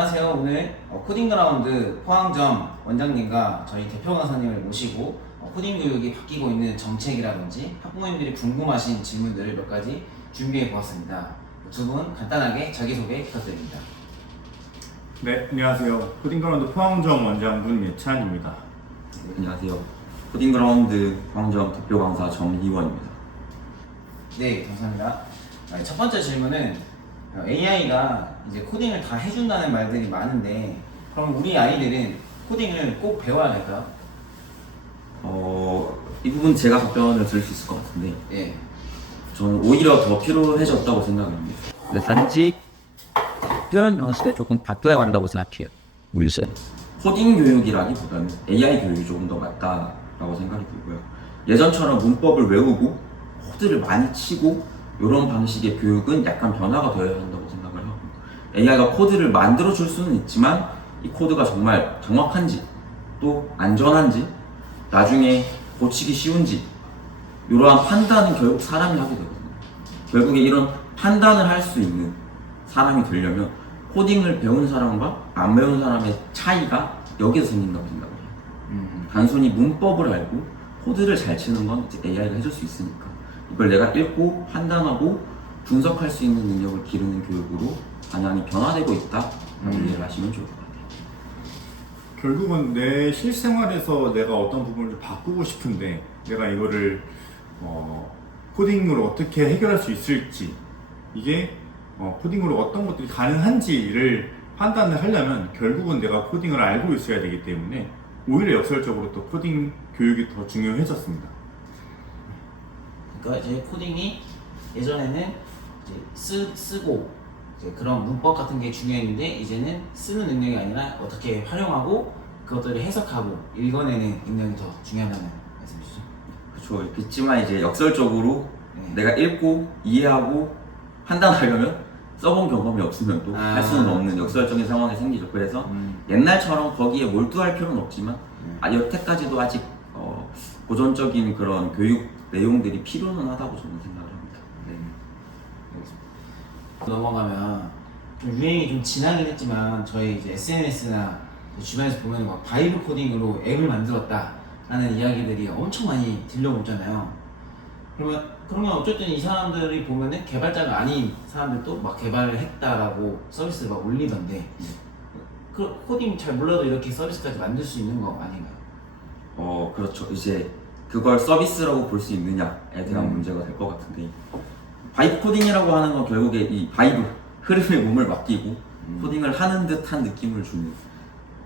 안녕하세요. 오늘 코딩그라운드 포항점 원장님과 저희 대표 강사님을 모시고 코딩 교육이 바뀌고 있는 정책이라든지 학부모님들이 궁금하신 질문들을 몇 가지 준비해 보았습니다. 두 분 간단하게 자기소개 부탁드립니다. 네, 안녕하세요. 코딩그라운드 포항점 원장 문예찬입니다. 안녕하세요. 코딩그라운드 포항점 대표 강사 정희원입니다. 네, 감사합니다. 첫 번째 질문은 AI가 이제 코딩을 다 해준다는 말들이 많은데 그럼 우리 아이들은 코딩을 꼭 배워야 될까요? 이 부분 제가 답변을 드릴 수 있을 것 같은데 예. 저는 오히려 더 필요해졌다고 생각합니다. 단지 표현 연습에 조금 바꿔야 한다고 생각해요. 물세. 코딩 교육이라기보다는 AI 교육이 조금 더 맞다라고 생각이 들고요. 예전처럼 문법을 외우고 코드를 많이 치고 이런 방식의 교육은 약간 변화가 되어야 한다고 생각을 하고 AI가 코드를 만들어 줄 수는 있지만 이 코드가 정말 정확한지 또 안전한지 나중에 고치기 쉬운지 이러한 판단은 결국 사람이 하게 되거든요. 결국에 이런 판단을 할 수 있는 사람이 되려면 코딩을 배운 사람과 안 배운 사람의 차이가 여기서 생긴다고 생각을 해요. 단순히 문법을 알고 코드를 잘 치는 건 이제 AI가 해줄 수 있으니까 이걸 내가 읽고 판단하고 분석할 수 있는 능력을 기르는 교육으로 방향이 변화되고 있다라고 이해를 하시면 좋을 것 같아요. 결국은 내 실생활에서 내가 어떤 부분을 바꾸고 싶은데 내가 이거를 코딩으로 어떻게 해결할 수 있을지 이게 코딩으로 어떤 것들이 가능한지를 판단을 하려면 결국은 내가 코딩을 알고 있어야 되기 때문에 오히려 역설적으로 또 코딩 교육이 더 중요해졌습니다. 그러니까 이제 코딩이 예전에는 이제 쓰고 이제 그런 문법 같은 게 중요했는데 이제는 쓰는 능력이 아니라 어떻게 활용하고 그것들을 해석하고 읽어내는 능력이 더 중요하다는 말씀이시죠? 그렇죠. 그렇지만 이제 역설적으로 네. 내가 읽고 이해하고 판단하려면 써본 경험이 없으면 또 할 수는 없는 역설적인 상황이 생기죠. 그래서 옛날처럼 거기에 몰두할 필요는 없지만 여태까지도 아직 고전적인 그런 교육 내용들이 필요는 하다고 저는 생각을 합니다. 네. 알겠습니다. 넘어가면 좀 유행이 좀 지나긴 했지만 저희 이제 SNS나 주변에서 보면 막 바이브 코딩으로 앱을 만들었다라는 이야기들이 엄청 많이 들려오잖아요. 그러면 어쨌든 이 사람들이 보면은 개발자가 아닌 사람들도 막 개발을 했다라고 서비스를 막 올리던데 그 코딩 잘 몰라도 이렇게 서비스까지 만들 수 있는 거 아닌가요? 그렇죠. 이제 그걸 서비스라고 볼 수 있느냐에 대한 문제가 될 것 같은데 바이브 코딩이라고 하는 건 결국에 이 바이브 흐름에 몸을 맡기고 코딩을 하는 듯한 느낌을 주는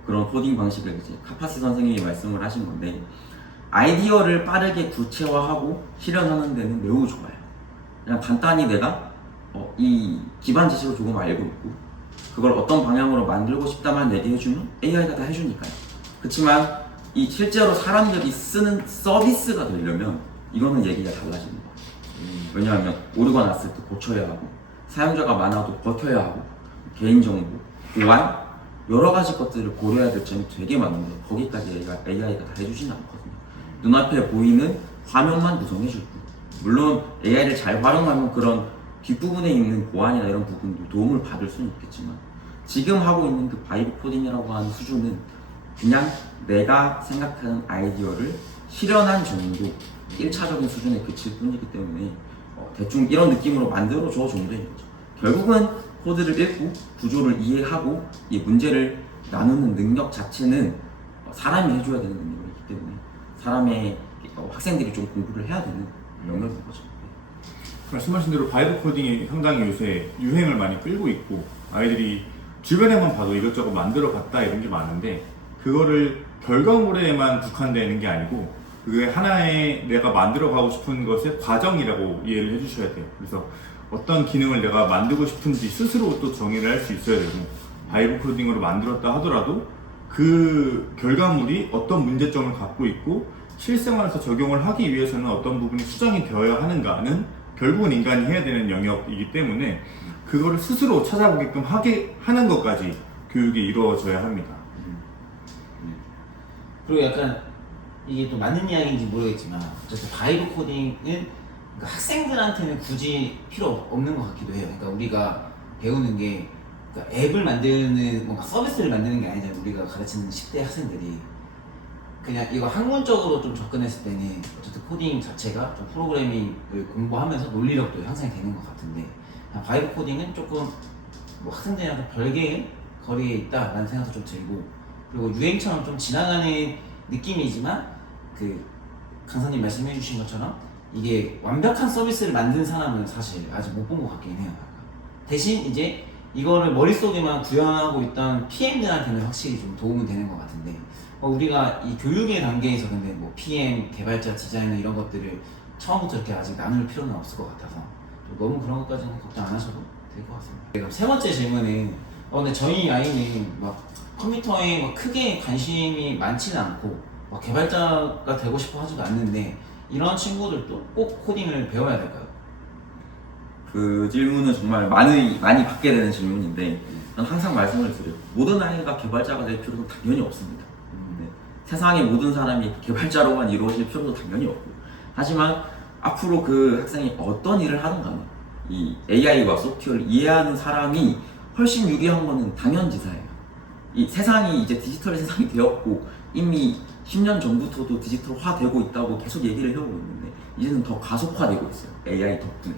그런 코딩 방식을 이제 카파스 선생님이 말씀을 하신 건데 아이디어를 빠르게 구체화하고 실현하는 데는 매우 좋아요. 그냥 간단히 내가 이 기반 지식을 조금 알고 있고 그걸 어떤 방향으로 만들고 싶다만 얘기해주면 AI가 다 해주니까요. 그렇지만 이 실제로 사람들이 쓰는 서비스가 되려면 이거는 얘기가 달라지는 거예요. 왜냐하면 오류가 났을 때 고쳐야 하고 사용자가 많아도 버텨야 하고 개인정보, 보안 여러 가지 것들을 고려해야 될 점이 되게 많은데 거기까지 AI가 다 해주지는 않거든요. 눈앞에 보이는 화면만 구성해줄 뿐. 물론 AI를 잘 활용하면 그런 뒷부분에 있는 보안이나 이런 부분도 도움을 받을 수는 있겠지만 지금 하고 있는 그 바이브 코딩이라고 하는 수준은 그냥 내가 생각하는 아이디어를 실현한 정도 1차적인 수준에 그칠 뿐이기 때문에 대충 이런 느낌으로 만들어줘 정도인 거죠. 결국은 코드를 읽고 구조를 이해하고 이 문제를 나누는 능력 자체는 사람이 해줘야 되는 능력이기 때문에 사람의 학생들이 좀 공부를 해야 되는 영역인 거죠. 말씀하신 대로 바이브 코딩이 상당히 요새 유행을 많이 끌고 있고 아이들이 주변에만 봐도 이것저것 만들어 봤다 이런 게 많은데 그거를 결과물에만 국한되는 게 아니고 그게 하나의 내가 만들어 가고 싶은 것의 과정이라고 이해를 해주셔야 돼요. 그래서 어떤 기능을 내가 만들고 싶은지 스스로 또 정의를 할 수 있어야 되고 바이브 코딩으로 만들었다 하더라도 그 결과물이 어떤 문제점을 갖고 있고 실생활에서 적용을 하기 위해서는 어떤 부분이 수정이 되어야 하는가는 결국은 인간이 해야 되는 영역이기 때문에 그거를 스스로 찾아보게끔 하게 하는 것까지 교육이 이루어져야 합니다. 그리고 약간 이게 또 맞는 이야기인지 모르겠지만 어쨌든 바이브 코딩은 그러니까 학생들한테는 굳이 필요 없는 것 같기도 해요. 그러니까 우리가 배우는 게 그러니까 앱을 만드는 뭔가 서비스를 만드는 게 아니잖아요. 우리가 가르치는 10대 학생들이 그냥 이거 학문적으로 좀 접근했을 때는 어쨌든 코딩 자체가 좀 프로그래밍을 공부하면서 논리력도 향상이 되는 것 같은데 바이브 코딩은 조금 뭐 학생들이랑 별개의 거리에 있다라는 생각도 좀 들고 그리고 유행처럼 좀 지나가는 느낌이지만 그 강사님 말씀해 주신 것처럼 이게 완벽한 서비스를 만든 사람은 사실 아직 못 본 것 같긴 해요. 대신 이제 이거를 머릿속에만 구현하고 있던 PM들한테는 확실히 좀 도움이 되는 것 같은데 우리가 이 교육의 단계에서 근데 뭐 PM, 개발자, 디자이너 이런 것들을 처음부터 이렇게 아직 나눌 필요는 없을 것 같아서 너무 그런 것까지는 걱정 안 하셔도 될 것 같습니다. 그럼 세 번째 질문은 근데 저희 아이는 막 컴퓨터에 막 크게 관심이 많지는 않고 막 개발자가 되고 싶어 하지도 않는데 이런 친구들도 꼭 코딩을 배워야 될까요? 그 질문은 정말 많이 받게 되는 질문인데 저는 항상 말씀을 드려요. 모든 아이가 개발자가 될 필요는 당연히 없습니다. 네. 세상의 모든 사람이 개발자로만 이루어질 필요도 당연히 없고 하지만 앞으로 그 학생이 어떤 일을 하든 간에 이 AI와 소프트웨어를 이해하는 사람이 훨씬 유리한 거는 당연지사예요. 이 세상이 이제 디지털 세상이 되었고 이미 10년 전부터도 디지털화되고 있다고 계속 얘기를 해오고 있는데 이제는 더 가속화되고 있어요. AI 덕분에,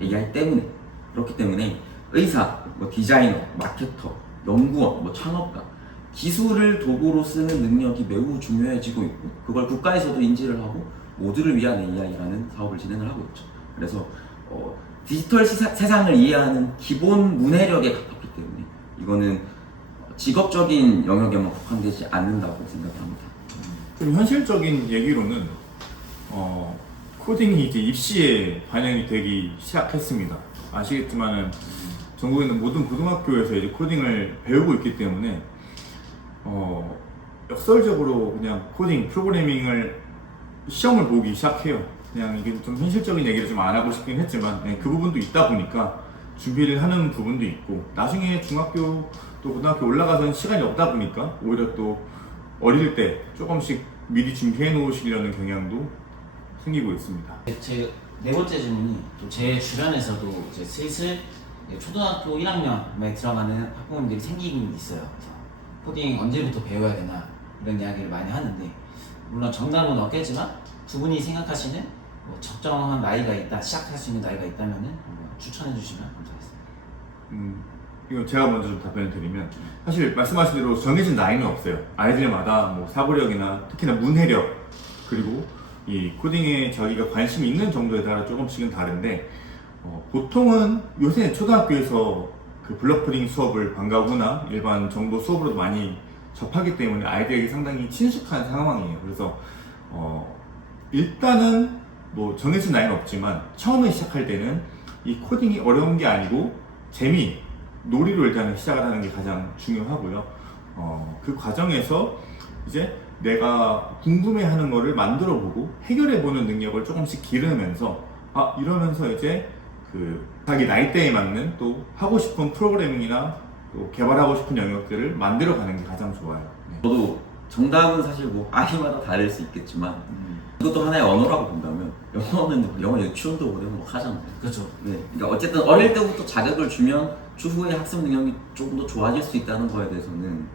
AI 때문에. 그렇기 때문에 의사, 뭐 디자이너, 마케터, 연구원, 뭐 창업가 기술을 도구로 쓰는 능력이 매우 중요해지고 있고 그걸 국가에서도 인지를 하고 모두를 위한 AI라는 사업을 진행을 하고 있죠. 그래서 디지털 세상을 이해하는 기본 문해력에 가깝기 때문에 이거는 직업적인 영역에만 국한되지 않는다고 생각합니다. 좀 현실적인 얘기로는 코딩이 이제 입시에 반영이 되기 시작했습니다. 아시겠지만은 전국에 있는 모든 고등학교에서 이제 코딩을 배우고 있기 때문에 역설적으로 그냥 코딩 프로그래밍을 시험을 보기 시작해요. 그냥 이게 좀 현실적인 얘기를 좀 안 하고 싶긴 했지만 그 부분도 있다 보니까 준비를 하는 부분도 있고 나중에 중학교 또 고등학교 올라가서는 시간이 없다 보니까 오히려 또 어릴 때 조금씩 미리 준비해 놓으시려는 경향도 생기고 있습니다. 제 네 번째 질문이 또 제 주변에서도 이제 슬슬 초등학교 1학년에 들어가는 학부모님들이 생기긴 있어요. 그래서 코딩 언제부터 배워야 되나 이런 이야기를 많이 하는데 물론 정답은 없겠지만 두 분이 생각하시는 뭐 적정한 나이가 있다, 시작할 수 있는 나이가 있다면은 한번 추천해 주시면 감사하겠습니다. 이건 제가 먼저 좀 답변을 드리면 사실 말씀하신 대로 정해진 나이는 없어요. 아이들마다 뭐 사고력이나 특히나 문해력 그리고 이 코딩에 자기가 관심이 있는 정도에 따라 조금씩은 다른데 보통은 요새 초등학교에서 그 블록 코딩 수업을 방과후나 일반 정보 수업으로도 많이 접하기 때문에 아이들에게 상당히 친숙한 상황이에요. 그래서 일단은 뭐 정해진 나이는 없지만 처음에 시작할 때는 이 코딩이 어려운 게 아니고 재미, 놀이로 일단은 시작을 하는 게 가장 중요하고요. 그 과정에서 이제 내가 궁금해하는 거를 만들어보고 해결해보는 능력을 조금씩 기르면서 이러면서 이제 그 자기 나이대에 맞는 또 하고 싶은 프로그래밍이나 또 개발하고 싶은 영역들을 만들어가는 게 가장 좋아요. 네. 저도 정답은 사실 뭐 아이마다 다를 수 있겠지만 이것도 하나의 언어라고 본다면 영어는 영어 유치원도 보내면 뭐 하잖아요. 그렇죠. 네, 그러니까 어쨌든 어릴 때부터 자극을 주면 추후에 학습 능력이 조금 더 좋아질 수 있다는 거에 대해서는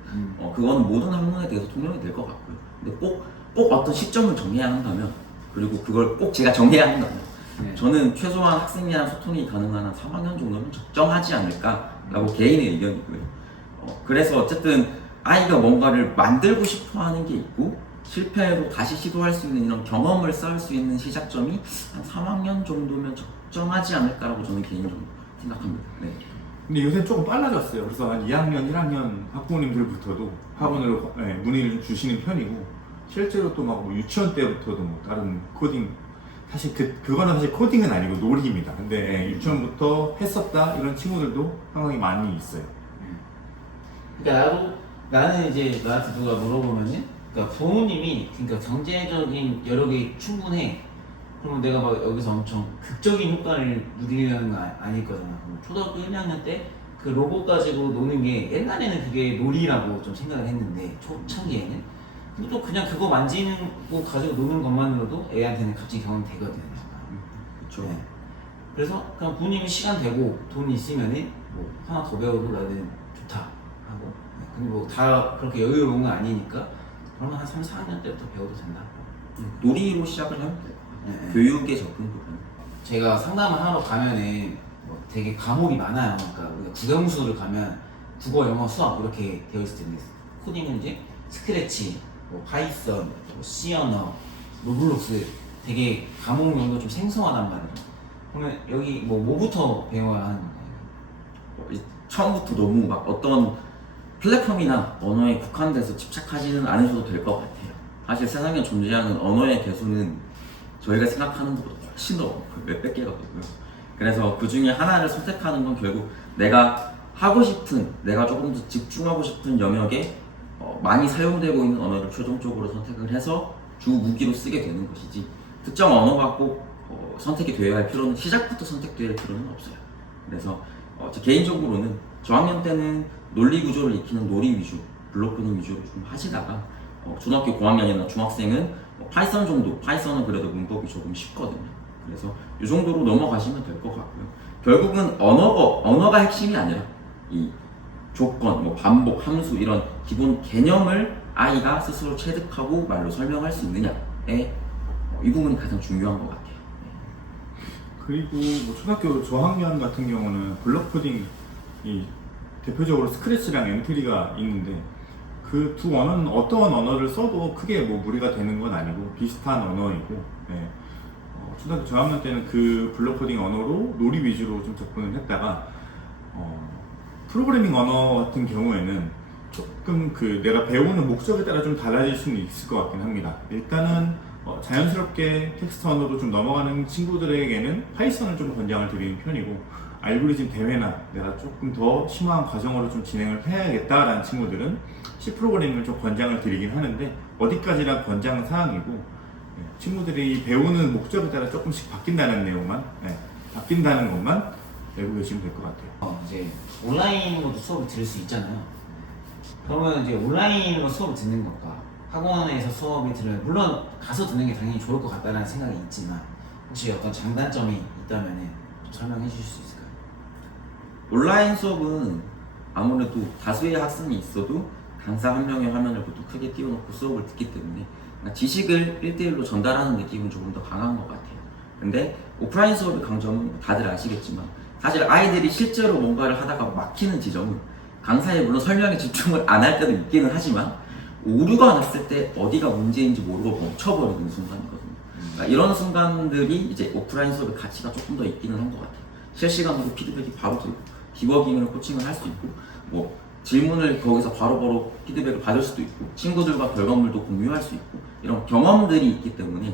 그거는 모든 학문에 대해서 통용이 될 것 같고요. 근데 꼭 어떤 시점을 정해야 한다면 그리고 그걸 꼭 제가 정해야 한다면 저는 최소한 학생이랑 소통이 가능한 한 3학년 정도는 적정하지 않을까라고 개인의 의견이고요. 그래서 어쨌든 아이가 뭔가를 만들고 싶어 하는 게 있고 실패해도 다시 시도할 수 있는 이런 경험을 쌓을 수 있는 시작점이 한 3학년 정도면 적정하지 않을까라고 저는 개인적으로 생각합니다. 네. 근데 요새 조금 빨라졌어요. 그래서 한 2학년, 1학년 학부모님들부터도 학원으로 문의를 주시는 편이고 실제로 또 막 뭐 유치원 때부터도 뭐 다른 코딩 사실 그거는 사실 코딩은 아니고 놀이입니다. 근데 유치원부터 했었다 이런 친구들도 상당히 많이 있어요. 그러니까 나는 이제 나한테 누가 물어보면은 그러니까 부모님이 그러니까 경제적인 여력이 충분해. 그러면 내가 막 여기서 엄청 극적인 효과를 누리려는 거 아닐 거잖아. 초등학교 1, 2학년 때 그 로봇 가지고 노는 게 옛날에는 그게 놀이라고 좀 생각을 했는데 초창기에는 근데 또 그냥 그거 만지는 거 가지고 노는 것만으로도 애한테는 갑자기 경험이 되거든요. 그렇죠. 그래서 그냥 부모님이 시간 되고 돈 있으면은 뭐 하나 더 배워도 나는 그리고 뭐 다 그렇게 여유로운 건 아니니까 그러면 한 3, 4학년 때부터 배워도 된다. 놀이로 시작을 하면 돼요. 네. 교육의 접근보다는. 제가 상담을 하러 가면은 뭐 되게 과목이 많아요. 그러니까 우리가 국영수를 가면 국어, 영어, 수학 이렇게 되어 있을 텐데 코딩은 이제 스크래치, 뭐 파이썬, 뭐 C 언어, 로블록스 되게 과목명도 좀 생소하단 말이에요. 그러면 여기 뭐부터 배워야 하는 건가요? 처음부터 너무 막 어떤 플랫폼이나 언어에 국한돼서 집착하지는 않으셔도 될 것 같아요. 사실 세상에 존재하는 언어의 개수는 저희가 생각하는 것보다 훨씬 더 많고요. 몇백 개가 되고요. 그래서 그 중에 하나를 선택하는 건 결국 내가 하고 싶은, 내가 조금 더 집중하고 싶은 영역에 많이 사용되고 있는 언어를 최종적으로 선택을 해서 주 무기로 쓰게 되는 것이지, 특정 언어가 꼭 선택이 되어야 할 필요는, 시작부터 선택되어야 할 필요는 없어요. 그래서 제 개인적으로는 저학년 때는 논리 구조를 익히는 놀이 위주, 블록 코딩 위주로 좀 하시다가 중학교 고학년이나 중학생은 파이썬 정도, 파이썬은 그래도 문법이 조금 쉽거든요. 그래서 이 정도로 넘어가시면 될 것 같고요. 결국은 언어가 핵심이 아니라 이 조건, 뭐 반복, 함수 이런 기본 개념을 아이가 스스로 체득하고 말로 설명할 수 있느냐에 이 부분이 가장 중요한 것 같아요. 그리고 뭐 초등학교 저학년 같은 경우는 블록 코딩이 대표적으로 스크래치랑 엔트리가 있는데 그 두 언어는 어떤 언어를 써도 크게 뭐 무리가 되는 건 아니고 비슷한 언어이고, 네. 초등학교 저학년 때는 그 블록 코딩 언어로 놀이 위주로 좀 접근을 했다가 프로그래밍 언어 같은 경우에는 조금 그 내가 배우는 목적에 따라 좀 달라질 수는 있을 것 같긴 합니다. 일단은 자연스럽게 텍스트 언어로 좀 넘어가는 친구들에게는 파이썬을 좀 권장을 드리는 편이고, 알고리즘 대회나 내가 조금 더 심화한 과정으로 좀 진행을 해야겠다라는 친구들은 C 프로그래밍을 좀 권장을 드리긴 하는데, 어디까지나 권장 사항이고 친구들이 배우는 목적에 따라 조금씩 바뀐다는 내용만, 바뀐다는 것만 알고 계시면 될 것 같아요. 이제 온라인으로도 수업을 들을 수 있잖아요. 그러면 이제 온라인으로 수업을 듣는 것과 학원에서 수업을 들으면, 물론 가서 듣는 게 당연히 좋을 것 같다는 생각이 있지만 혹시 어떤 장단점이 있다면 좀 설명해 주실 수 있을까요? 온라인 수업은 아무래도 다수의 학생이 있어도 강사 한 명의 화면을 보통 크게 띄워놓고 수업을 듣기 때문에 지식을 1대1로 전달하는 느낌은 조금 더 강한 것 같아요. 근데 오프라인 수업의 강점은 다들 아시겠지만 사실 아이들이 실제로 뭔가를 하다가 막히는 지점은 강사의 물론 설명에 집중을 안 할 때도 있기는 하지만 오류가 났을 때 어디가 문제인지 모르고 멈춰버리는 순간이거든요. 그러니까 이런 순간들이 이제 오프라인 수업의 가치가 조금 더 있기는 한 것 같아요. 실시간으로 피드백이 바로 들고 디버깅을 코칭을 할 수 있고, 뭐 질문을 거기서 바로바로 피드백을 받을 수도 있고, 친구들과 결과물도 공유할 수 있고, 이런 경험들이 있기 때문에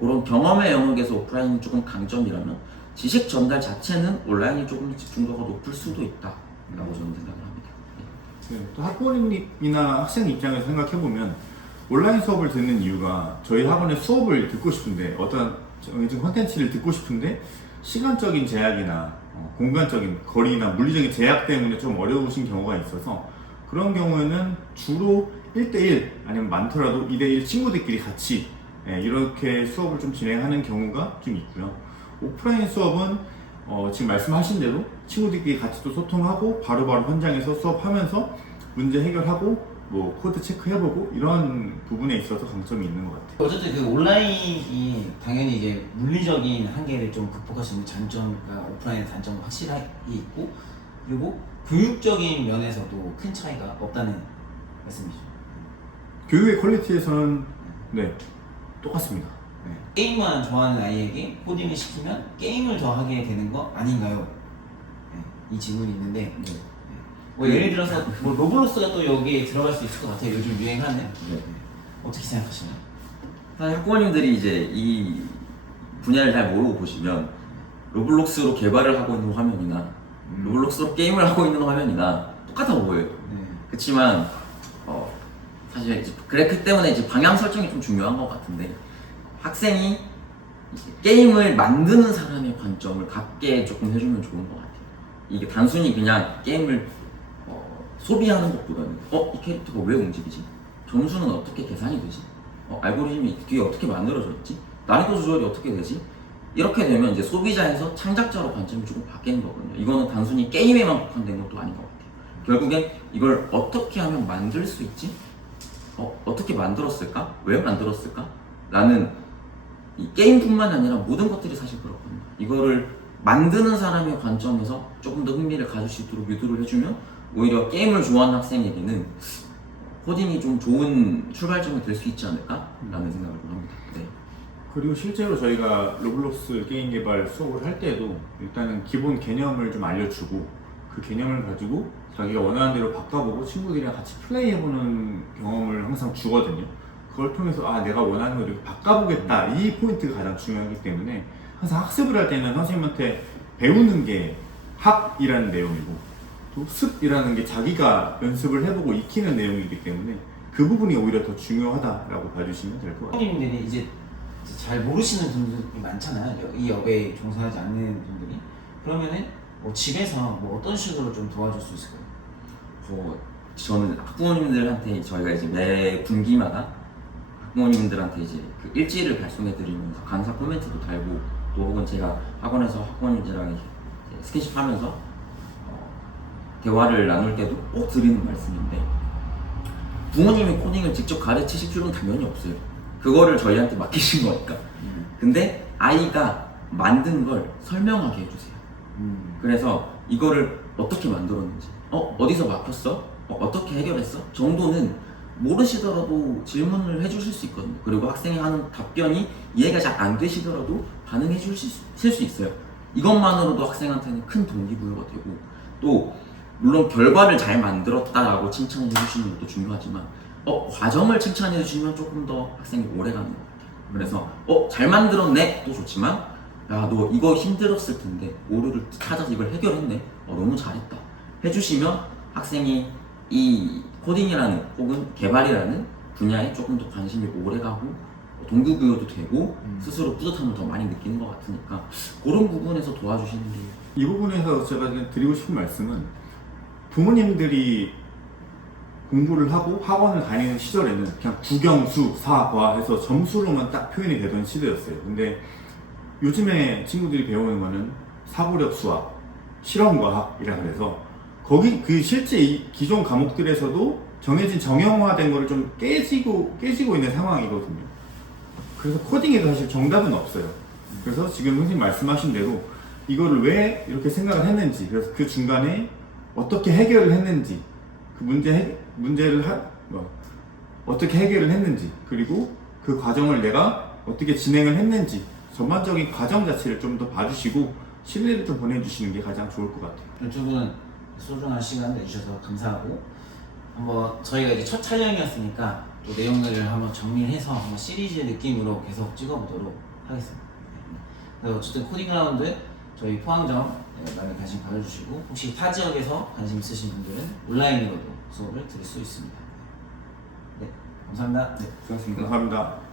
그런 경험의 영역에서 오프라인이 조금 강점이라면 지식 전달 자체는 온라인이 조금 집중도가 높을 수도 있다라고 저는 생각을 합니다. 네, 또 학부모님이나 학생 입장에서 생각해보면 온라인 수업을 듣는 이유가 저희 학원의 수업을 듣고 싶은데, 어떤 정해진 콘텐츠를 듣고 싶은데 시간적인 제약이나 공간적인 거리나 물리적인 제약 때문에 좀 어려우신 경우가 있어서, 그런 경우에는 주로 1대1 아니면 많더라도 2대1 친구들끼리 같이 이렇게 수업을 좀 진행하는 경우가 좀 있고요. 오프라인 수업은 지금 말씀하신 대로 친구들끼리 같이 또 소통하고 바로바로 현장에서 수업하면서 문제 해결하고 뭐 코드 체크해보고 이런 부분에 있어서 강점이 있는 것 같아요. 어쨌든 그 온라인이 당연히 이제 물리적인 한계를 좀 극복할 수 있는 장점과 오프라인의 단점은 확실하게 있고, 그리고 교육적인 면에서도 큰 차이가 없다는 말씀이죠. 교육의 퀄리티에서는 네, 똑같습니다. 네. 게임만 좋아하는 아이에게 코딩을 시키면 게임을 더 하게 되는 거 아닌가요? 이 질문이 있는데, 뭐 예를 들어서 뭐 로블록스가 또 여기에 들어갈 수 있을 것 같아요. 요즘 유행하는. 어떻게 생각하시나요? 사실 학부모님들이 이제 이 분야를 잘 모르고 보시면 로블록스로 개발을 하고 있는 화면이나 로블록스로 게임을 하고 있는 화면이나 똑같아 보여요. 그렇지만 사실 이제 그 때문에 이제 방향 설정이 좀 중요한 것 같은데, 학생이 게임을 만드는 사람의 관점을 갖게 조금 해주면 좋은 것 같아요. 이게 단순히 그냥 게임을 소비하는 것보다는 이 캐릭터가 왜 움직이지? 점수는 어떻게 계산이 되지? 알고리즘이 뒤에 어떻게 만들어졌지? 난이도 조절이 어떻게 되지? 이렇게 되면 이제 소비자에서 창작자로 관점이 조금 바뀌는 거거든요. 이거는 단순히 게임에만 국한된 것도 아닌 것 같아요. 결국에 이걸 어떻게 하면 만들 수 있지? 어떻게 만들었을까? 왜 만들었을까? 라는 이 게임뿐만 아니라 모든 것들이 사실 그렇거든요. 이거를 만드는 사람의 관점에서 조금 더 흥미를 가질 수 있도록 유도를 해주면 오히려 게임을 좋아하는 학생에게는 코딩이 좀 좋은 출발점이 될 수 있지 않을까라는 생각을 좀 합니다. 네. 그리고 실제로 저희가 로블록스 게임 개발 수업을 할 때도 일단은 기본 개념을 좀 알려주고 그 개념을 가지고 자기가 원하는 대로 바꿔보고 친구들이랑 같이 플레이해보는 경험을 항상 주거든요. 그걸 통해서 아 내가 원하는 걸 이렇게 바꿔보겠다 이 포인트가 가장 중요하기 때문에 항상 학습을 할 때는 선생님한테 배우는 게 학이라는 내용이고 또 습이라는 게 자기가 연습을 해보고 익히는 내용이기 때문에 그 부분이 오히려 더 중요하다라고 봐주시면 될 것 같아요. 선생님들이 이제 잘 모르시는 분들이 많잖아요. 이 업에 종사하지 않는 분들이. 그러면은 뭐 집에서 뭐 어떤 식으로 좀 도와줄 수 있을까요? 저는 학부모님들한테 저희가 이제 매 분기마다 학부모님들한테 이제 그 일지를 발송해드리면서 강사 코멘트도 달고 또 혹은 제가 학원에서 학부모님들이랑 이제 스킨십하면서 대화를 나눌 때도 꼭 드리는 말씀인데 부모님이 코딩을 직접 가르치실 필요는 당연히 없어요. 그거를 저희한테 맡기신 거니까. 근데 아이가 만든 걸 설명하게 해주세요. 그래서 이거를 어떻게 만들었는지, 어디서 막혔어? 어떻게 해결했어? 정도는 모르시더라도 질문을 해주실 수 있거든요. 그리고 학생이 하는 답변이 이해가 잘 안 되시더라도 반응해 주실 수 있어요. 이것만으로도 학생한테는 큰 동기부여가 되고 또 물론 결과를 잘 만들었다라고 칭찬해 주시는 것도 중요하지만 과정을 칭찬해 주시면 조금 더 학생이 오래 가는 것 같아요. 그래서 잘 만들었네 또 좋지만 야 너 이거 힘들었을 텐데 오류를 찾아서 이걸 해결했네 너무 잘했다 해주시면 학생이 이 코딩이라는 혹은 개발이라는 분야에 조금 더 관심이 오래 가고 동기부여도 되고 스스로 뿌듯함을 더 많이 느끼는 것 같으니까 그런 부분에서 도와주시는 게 이 부분에서 제가 드리고 싶은 말씀은 부모님들이 공부를 하고 학원을 다니는 시절에는 그냥 국영수, 사, 과 해서 점수로만 딱 표현이 되던 시대였어요. 근데 요즘에 친구들이 배우는 거는 사고력 수학, 실험과학이라 그래서 거기 그 실제 이 기존 과목들에서도 정해진 정형화된 거를 좀 깨지고 있는 상황이거든요. 그래서 코딩에도 사실 정답은 없어요. 그래서 지금 선생님 말씀하신 대로 이거를 왜 이렇게 생각을 했는지, 그래서 그 중간에 어떻게 해결을 했는지, 그 문제를 어떻게 해결을 했는지, 그리고 그 과정을 내가 어떻게 진행을 했는지 전반적인 과정 자체를 좀 더 봐주시고 신뢰를 좀 보내주시는 게 가장 좋을 것 같아요. 두 분은 소중한 시간 내주셔서 감사하고 한번 저희가 이제 첫 촬영이었으니까 또 내용들을 한번 정리해서 한번 시리즈 느낌으로 계속 찍어보도록 하겠습니다. 그래서 어쨌든 코딩그라운드 저희 포항점 많이 관심 가져주시고 혹시 타 지역에서 관심 있으신 분들은 온라인으로도 수업을 들을 수 있습니다. 네, 감사합니다. 수고하셨습니다. 감사합니다.